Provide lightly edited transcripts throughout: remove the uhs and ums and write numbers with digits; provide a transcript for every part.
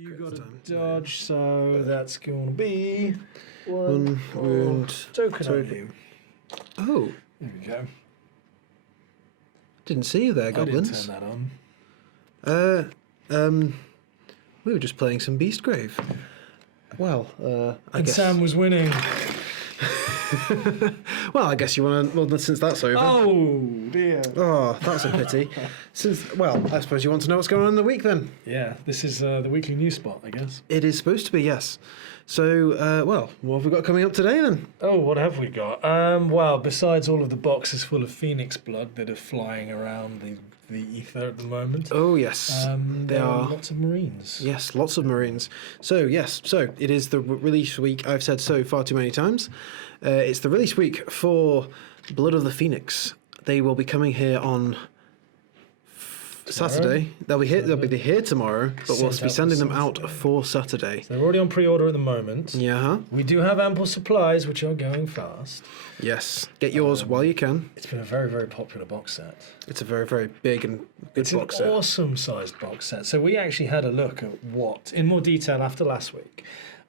You got a dodge, so that's going to be one wound. Token only. Oh, There we go. didn't see you there, I didn't goblins. turn that on. We were just playing some Beastgrave. Well, I guess. Sam was winning. Well, I guess you want to. Well, since that's over. Oh dear. Oh, that's a pity. I suppose you want to know what's going on in the week then. Yeah, this is the weekly news spot, I guess. It is supposed to be, yes. So, what have we got coming up today then? Oh, what have we got? Well, besides all of the boxes full of phoenix blood that are flying around the ether at the moment. Oh, yes. There are lots of marines. Yes, lots of marines. So, yes, it is the release week. I've said so far too many times. It's the release week for Blood of the Phoenix. They will be coming here on Saturday. They'll be here tomorrow, but we'll be sending them out for Saturday. So they're already on pre-order at the moment. Yeah. We do have ample supplies, which are going fast. Yes. Get yours while you can. It's been a very, very popular box set. It's a very, very big and good box set. It's an awesome-sized box set. So we actually had a look at what, in more detail after last week,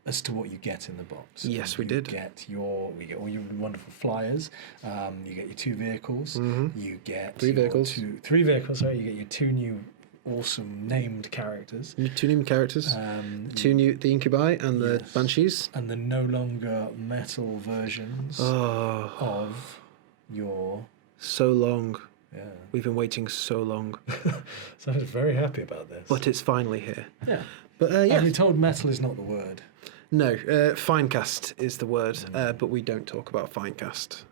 as to what you get in the box. Yes, we did. We get all your wonderful flyers. You get your 2 vehicles. Mm-hmm. You get 3 vehicles. 3 vehicles. Sorry, you get your 2 new awesome named characters. 2 new characters. 2 new the incubi and the banshees and the no longer metal versions of your. So long. Yeah. We've been waiting so long. So I was very happy about this. But it's finally here. Yeah. But I've been told metal is not the word. No, Finecast is the word, but we don't talk about Finecast.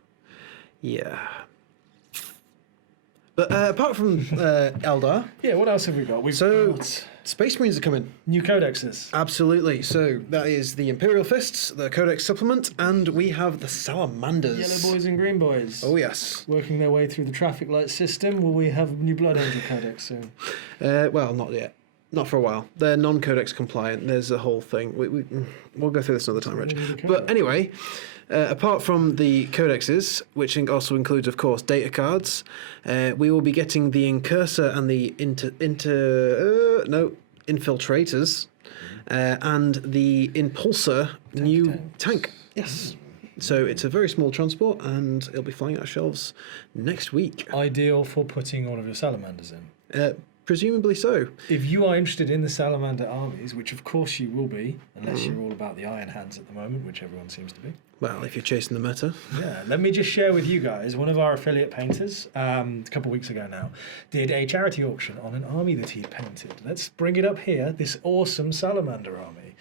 Yeah. But apart from Eldar... Yeah, what else have we got? Space Marines are coming. New codexes. Absolutely. So that is the Imperial Fists, the Codex Supplement, and we have the Salamanders. Yellow boys and green boys. Oh, yes. Working their way through the traffic light system. Will we have a new Blood Angel Codex soon? Well, not yet. Not for a while. They're non-codex compliant. There's a whole thing. We'll go through this another time, Reg. But anyway, apart from the codexes, which also includes, of course, data cards, we will be getting the Incursor and the Infiltrators, and the Impulsor new tank. Yes. So it's a very small transport, and it'll be flying out of shelves next week. Ideal for putting all of your salamanders in. Presumably so. If you are interested in the Salamander armies, which of course you will be, unless you're all about the Iron Hands at the moment, which everyone seems to be. Well, if you're chasing the meta. Yeah, let me just share with you guys, one of our affiliate painters, a couple of weeks ago now, did a charity auction on an army that he'd painted. Let's bring it up here, this awesome Salamander army.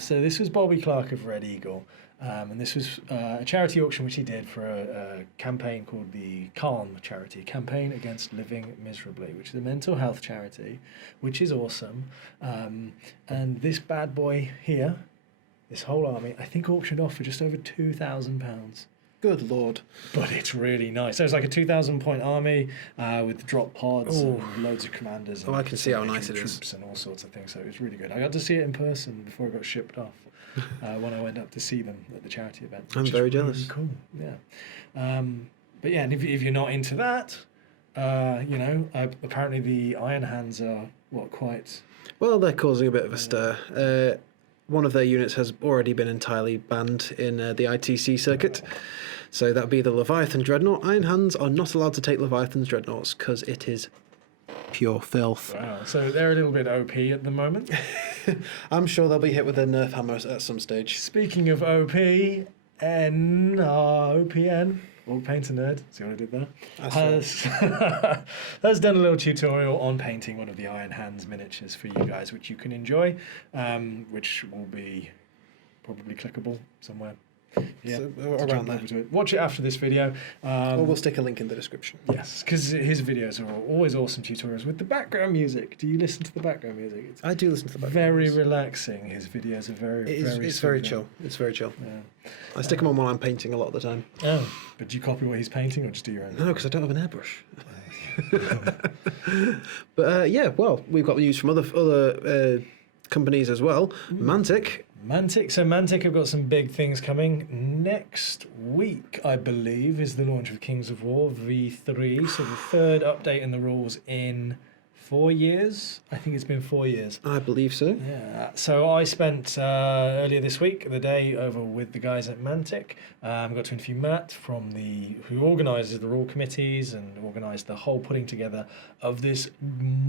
So this was Bobby Clark of Red Eagle. And this was a charity auction which he did for a campaign called the Calm Charity, Campaign Against Living Miserably, which is a mental health charity, which is awesome. And this bad boy here, this whole army, I think auctioned off for just over £2,000. Good lord. But it's really nice. So it's like a 2,000 point army with drop pods and loads of commanders. And I can see how nice it is. Troops and all sorts of things. So it was really good. I got to see it in person before it got shipped off. When I went up to see them at the charity event. I'm very jealous. Really cool, yeah. But yeah, and if you're not into that, apparently the Iron Hands are quite. Well, they're causing a bit of a stir. One of their units has already been entirely banned in the ITC circuit. So that'd be the Leviathan Dreadnought. Iron Hands are not allowed to take Leviathan's Dreadnoughts because it is pure filth. Wow. So they're a little bit OP at the moment. I'm sure they'll be hit with a nerf hammer at some stage. Speaking of OP, OPN, Org Painter Nerd, see what I did there? Has done a little tutorial on painting one of the Iron Hands miniatures for you guys, which you can enjoy, which will be probably clickable somewhere. Yeah, so, around there. Watch it after this video. Or we'll stick a link in the description. Yes, because his videos are always awesome tutorials with the background music. Do you listen to the background music? I do listen to the background music. Very relaxing. His videos are It's very chill. It's very chill. Yeah. I stick them on while I'm painting a lot of the time. Oh, but do you copy what he's painting or just do your own? No, because I don't have an airbrush. But well, we've got news from other companies as well. Mantic. So Mantic have got some big things coming. Next week, I believe, is the launch of Kings of War V3, so the third update in the rules in 4 years. I think it's been 4 years. I believe so. Yeah. So I spent earlier this week the day over with the guys at Mantic. Got to interview Matt who organises the rule committees and organised the whole putting together of this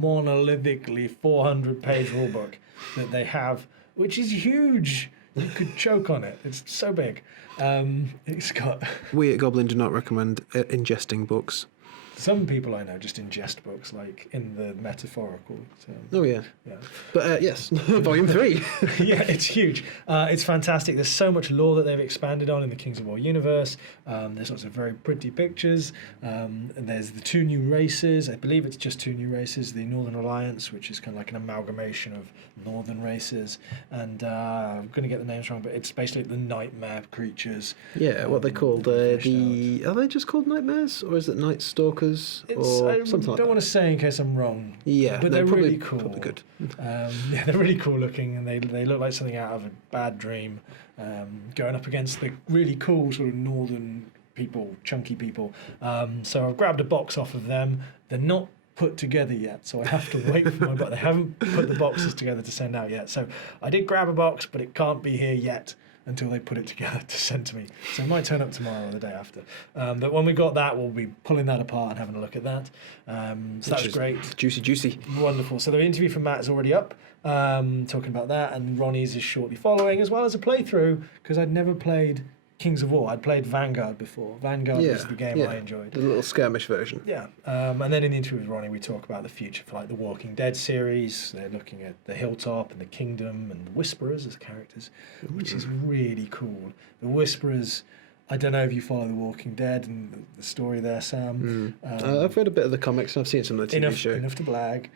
monolithically 400-page rulebook that they have, which is huge. You could choke on it. It's so big. It's got. We at Goblin do not recommend ingesting books. Some people I know just ingest books, like in the metaphorical term. Oh, yeah. Yeah. But yes, Volume 3. Yeah, it's huge. It's fantastic. There's so much lore that they've expanded on in the Kings of War universe. There's lots of very pretty pictures. And there's the 2 new races. I believe it's just 2 new races. The Northern Alliance, which is kind of like an amalgamation of northern races. And I'm going to get the names wrong, but it's basically the nightmare creatures. Yeah, what they called are they just called nightmares, or is it night stalkers, or I something like don't that? want to say in case I'm wrong. Yeah, but they're probably, really cool. Probably good. Yeah, they're really cool looking, and they look like something out of a bad dream. Going up against the really cool sort of northern people, chunky people. So I've grabbed a box off of them. They're not put together yet, so I have to wait for but they haven't put the boxes together to send out yet. So I did grab a box, but it can't be here yet until they put it together to send to me. So it might turn up tomorrow or the day after. But when we got that, we'll be pulling that apart and having a look at that. So that's great. Juicy. Wonderful. So the interview from Matt is already up, talking about that, and Ronnie's is shortly following, as well as a playthrough, because I'd never played Kings of War. I'd played Vanguard before. Vanguard was the game I enjoyed. The little skirmish version. Yeah. And then in the interview with Ronnie, we talk about the future for like the Walking Dead series. They're looking at the Hilltop and the Kingdom and the Whisperers as characters, which is really cool. The Whisperers, I don't know if you follow The Walking Dead and the story there, Sam. I've read a bit of the comics and I've seen some of the TV show. Enough to blag.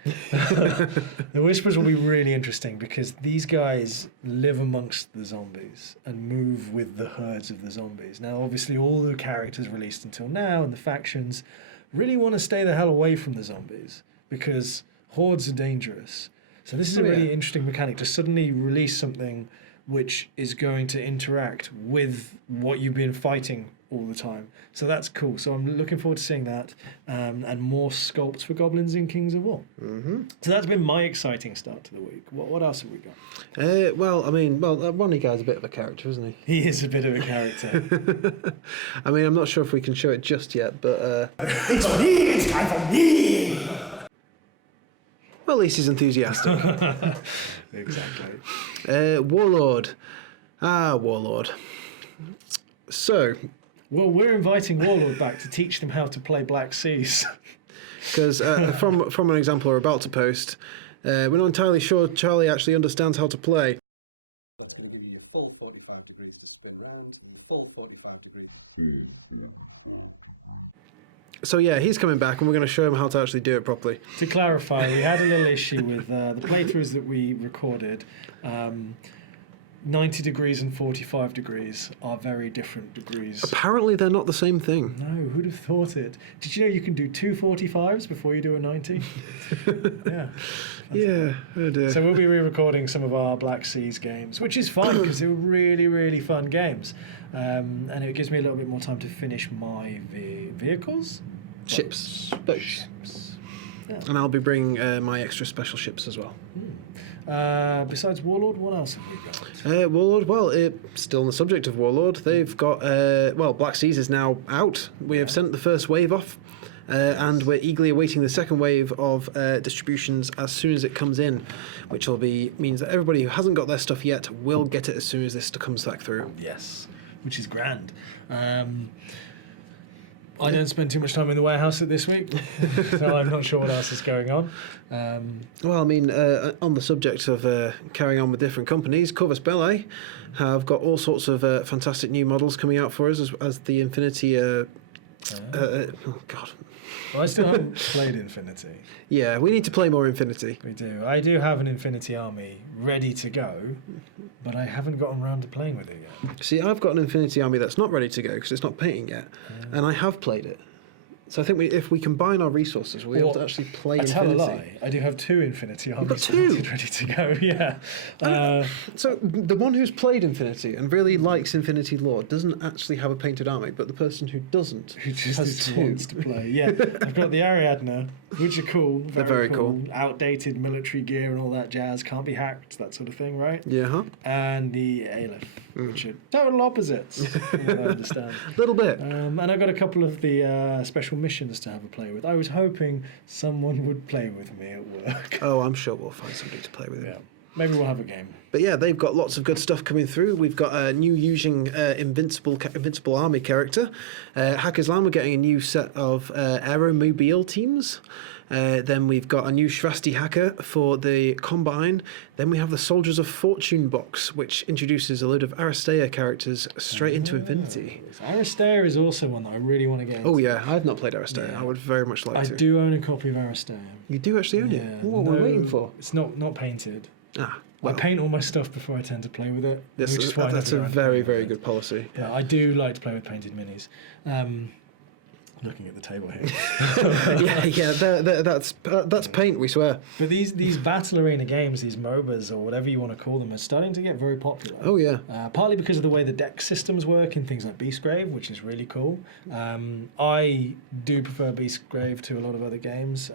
The Whisperers will be really interesting because these guys live amongst the zombies and move with the herds of the zombies. Now, obviously, all the characters released until now and the factions really want to stay the hell away from the zombies because hordes are dangerous. So this is a really interesting mechanic to suddenly release something which is going to interact with what you've been fighting all the time. So that's cool. So I'm looking forward to seeing that and more sculpts for goblins in Kings of War. Mm-hmm. So that's been my exciting start to the week. What else have we got? Ronnie Guy's a bit of a character, isn't he? He is a bit of a character. I'm not sure if we can show it just yet, but... It's for me! It's time for me! Well, at least he's enthusiastic. Exactly. Warlord. Warlord. So... Well, we're inviting Warlord back to teach them how to play Black Seas. Because from an example we're about to post, we're not entirely sure Charlie actually understands how to play. That's going to give you a full 45 degrees to spin round, and full 45 degrees. So yeah, he's coming back, and we're going to show him how to actually do it properly. To clarify, we had a little issue with the playthroughs that we recorded. 90 degrees and 45 degrees are very different degrees. Apparently they're not the same thing. No, who'd have thought it? Did you know you can do 2 45s before you do a 90? Yeah. Yeah, oh dear. So we'll be re-recording some of our Black Seas games, which is fun because they were really, really fun games. And it gives me a little bit more time to finish my vehicles? Ships. Boats. Yeah. And I'll be bringing my extra special ships as well. Besides Warlord, what else have we got? Warlord, well, still on the subject of Warlord, they've got, Black Seas is now out. We have sent the first wave off, and we're eagerly awaiting the second wave of distributions as soon as it comes in, which means that everybody who hasn't got their stuff yet will get it as soon as this comes back through. Yes, which is grand. I don't spend too much time in the warehouse this week, so I'm not sure what else is going on. On the subject of carrying on with different companies, Corvus Belli have got all sorts of fantastic new models coming out for us as the Infinity... Well, I still haven't played Infinity. Yeah, we need to play more Infinity. We do. I do have an Infinity army ready to go, but I haven't gotten around to playing with it yet. See, I've got an Infinity army that's not ready to go because it's not painting yet, and I have played it. So I think if we combine our resources, we'll be able to actually play I tell a Infinity. lie. I do have 2 Infinity armies got 2? ready to go. Yeah. So the one who's played Infinity and really likes Infinity lore doesn't actually have a painted army, but the person who doesn't Who just has 2. wants to play. Yeah, I've got the Ariadne, which are cool. They're very cool. Outdated military gear and all that jazz. Can't be hacked, that sort of thing, right? Yeah, huh? And the Aleph, which are total opposites, from what I understand. A little bit. And I got a couple of the special missions to have a play with. I was hoping someone would play with me at work. Oh, I'm sure we'll find somebody to play with. Yeah, maybe we'll have a game. But yeah, they've got lots of good stuff coming through. We've got a new using invincible army character. Hackers Land, we're getting a new set of aeromobile teams. Then we've got a new Shvasti hacker for the Combine. Then we have the Soldiers of Fortune box, which introduces a load of Aristea characters straight into Infinity. Aristea is also one that I really want to get into. Oh yeah, I've not played Aristea. Yeah. I would very much like to. I do own a copy of Aristea. You do actually own it? What are we waiting for? It's not painted. Well, I paint all my stuff before I tend to play with it. yes, which is why I that's a never very, own very it. good policy. Yeah, I do like to play with painted minis. Looking at the table here. That's paint, we swear. But these battle arena games, these Mobas or whatever you want to call them, are starting to get very popular. Oh yeah. Partly because of the way the deck systems work in things like Beastgrave, which is really cool. I do prefer Beastgrave to a lot of other games.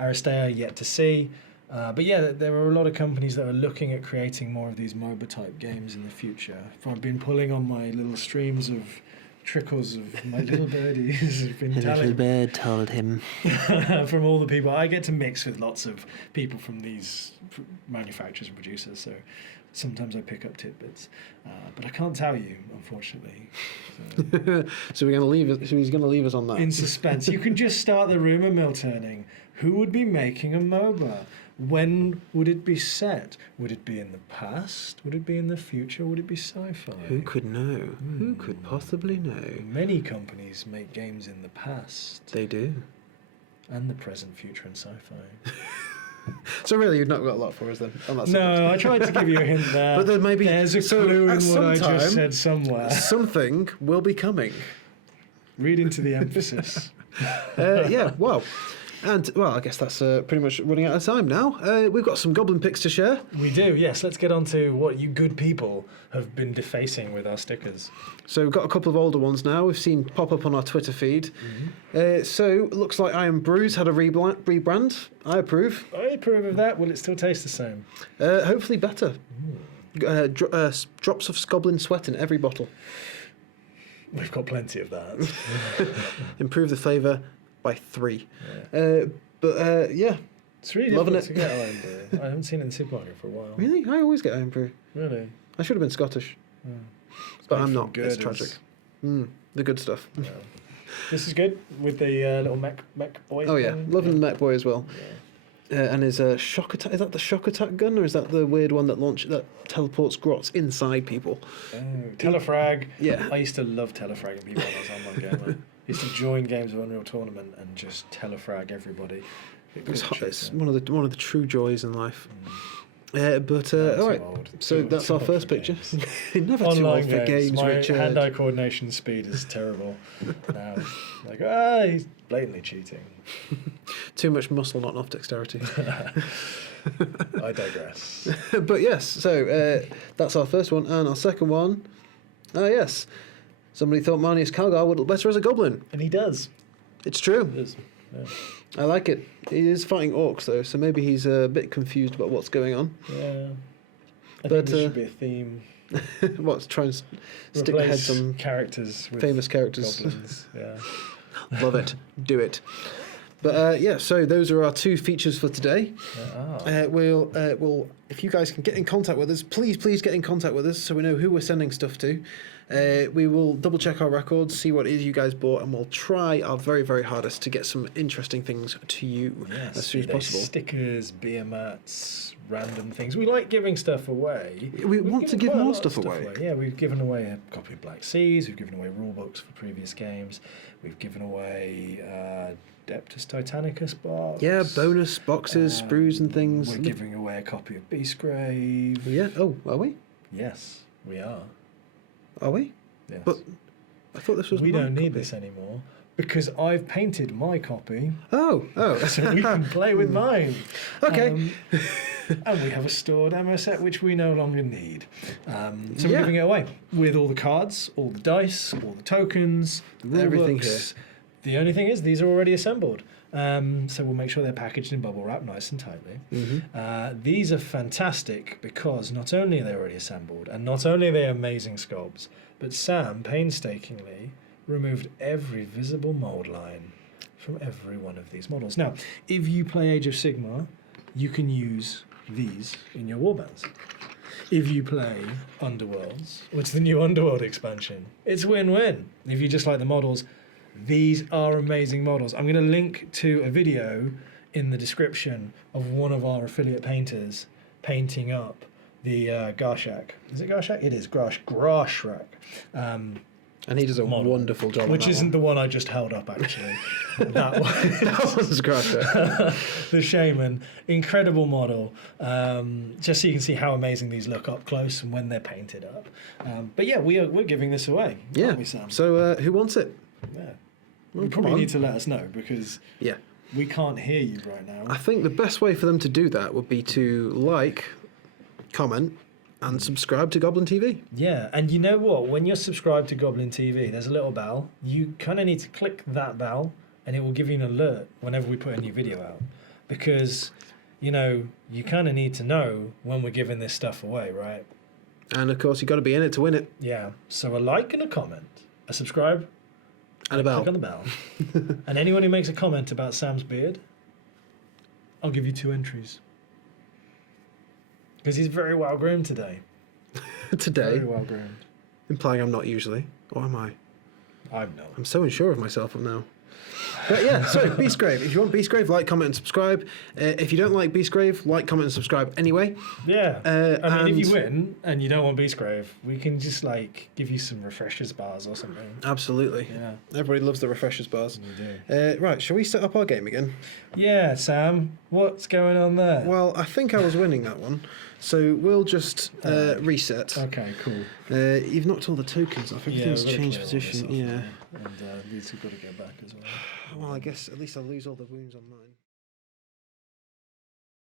Aristea yet to see. But yeah, there are a lot of companies that are looking at creating more of these MOBA type games in the future. I've been pulling on my little streams of trickles of my little birdies have been telling bird told him. from all the people. I get to mix with lots of people from these manufacturers and producers, so sometimes I pick up tidbits. But I can't tell you, unfortunately. So we're going to leave it. So he's going to leave us on that. In suspense. You can just start the rumour mill turning. Who would be making a MOBA? When would it be set? Would it be in the past? Would it be in the future? Would it be sci-fi? Who could know? Who could possibly know? Many companies make games in the past. They do. And the present, future, and sci-fi. So really, you've not got a lot for us then. On that No, I tried to give you a hint there. But then maybe there's a clue in what I just said somewhere. Something will be coming. Read into the emphasis. Yeah. Well. And, well, I guess that's pretty much running out of time now. We've got some Goblin picks to share. We do, yes. Let's get on to what you good people have been defacing with our stickers. So we've got a couple of older ones now. We've seen pop up on our Twitter feed. So it looks like I Am Brews had a rebrand. I approve. I approve of that. Will it still taste the same? Hopefully better. Drops of Goblin sweat in every bottle. We've got plenty of that. Improve the flavour by 3. Yeah. Yeah. It's really Loving difficult to get Iron Brew. I haven't seen it in the supermarket for a while. Really? I always get Iron Brew. Really? I should have been Scottish. But I'm not. It's tragic. The good stuff. Yeah. This is good with the little mech boy. Oh yeah, thing. loving the Mech Boy as well. Yeah. And his shock attack. Is that the shock attack gun, or is that the weird one that teleports grots inside people? Oh, Telefrag. Yeah. I used to love telefragging people when I was online gamer. I used to join games of Unreal Tournament and just telefrag everybody. It's one of the true joys in life. All right. So Too that's our old first for picture. games. Never too Online old for games, my Richard. hand-eye coordination speed is terrible. Now, like, he's blatantly cheating. Too much muscle, not enough dexterity. I digress. But yes, so that's our first one, and our second one. Yes, somebody thought Marnius Calgar would look better as a goblin. And he does. It's true. He does. Yeah. I like it. He is fighting orcs though, so maybe he's a bit confused about what's going on. Yeah. I But, think there should be a theme. What's trying to stick Replace heads on characters with famous characters. goblins. Yeah. Love it. Do it. But yeah, so those are our 2 features for today. We'll if you guys can get in contact with us, please get in contact with us so we know who we're sending stuff to. We will double check our records, see what it is you guys bought, and we'll try our very, very hardest to get some interesting things to you as soon as possible. Stickers, beer mats, random things. We like giving stuff away. We want to give quite a more lot of stuff away. Yeah, we've given away a copy of Black Seas, we've given away rule books for previous games, we've given away Deptus Titanicus box. Yeah, bonus boxes, sprues and things. We're giving away a copy of Beastgrave. Yeah. Oh, are we? Yes, we are. Are we? Yes. But I thought this was we my don't need copy. this anymore. because I've painted my copy, Oh. so we can play with mine. Okay. And we have a stored ammo set which we no longer need. So we're Yeah. giving it away with all the cards, all the dice, all the tokens, the rule Everything books. The only thing is these are already assembled. So we'll make sure they're packaged in bubble wrap nice and tightly. These are fantastic because not only are they already assembled and not only are they amazing sculpts, but Sam painstakingly removed every visible mold line from every one of these models. Now, if you play Age of Sigmar, you can use these in your warbands. If you play Underworlds, which is the new Underworld expansion, it's win-win. If you just like the models, these are amazing models. I'm going to link to a video in the description of one of our affiliate painters painting up the Garshak. Is it Garshak? It is Grashrak. And he does a Model. wonderful job. Which on that isn't one. the one I just held up, actually. That one. That one's Grasher. The Shaman. Incredible model. Just so you can see how amazing these look up close and when they're painted up. But yeah, we're giving this away. Yeah. Aren't we, Sam? So who wants it? Yeah. Well, You come probably on. need to let us know because Yeah. we can't hear you right now. I think the best way for them to do that would be to like, comment, and subscribe to Goblin TV. Yeah, and you know what? When you're subscribed to Goblin TV, there's a little bell. You kind of need to click that bell, and it will give you an alert whenever we put a new video out. Because, you know, you kind of need to know when we're giving this stuff away, right? And of course, you've got to be in it to win it. Yeah. So a like and a comment, a subscribe, And a bell. click on the bell. And anyone who makes a comment about Sam's beard, I'll give you 2 entries. Because he's very well groomed today. Today, Very well groomed. implying I'm not usually. Or am I? I'm not. I'm so unsure of myself now. But yeah, so Beastgrave. If you want Beastgrave, like, comment, and subscribe. If you don't like Beastgrave, like, comment, and subscribe anyway. Yeah. I mean, if you and- win and you don't want Beastgrave, we can just like give you some refreshers bars or something. Absolutely. Yeah, Everybody loves the refreshers bars. we do. Right, shall we set up our game again? Yeah, Sam, what's going on there? Well, I think I was winning that one, so we'll just reset. Okay, cool. You've knocked all the tokens off. Everything's we've gotta changed clear all this position. off Yeah. now. And these have got to go back as well. Well, I guess at least I'll lose all the wounds on mine.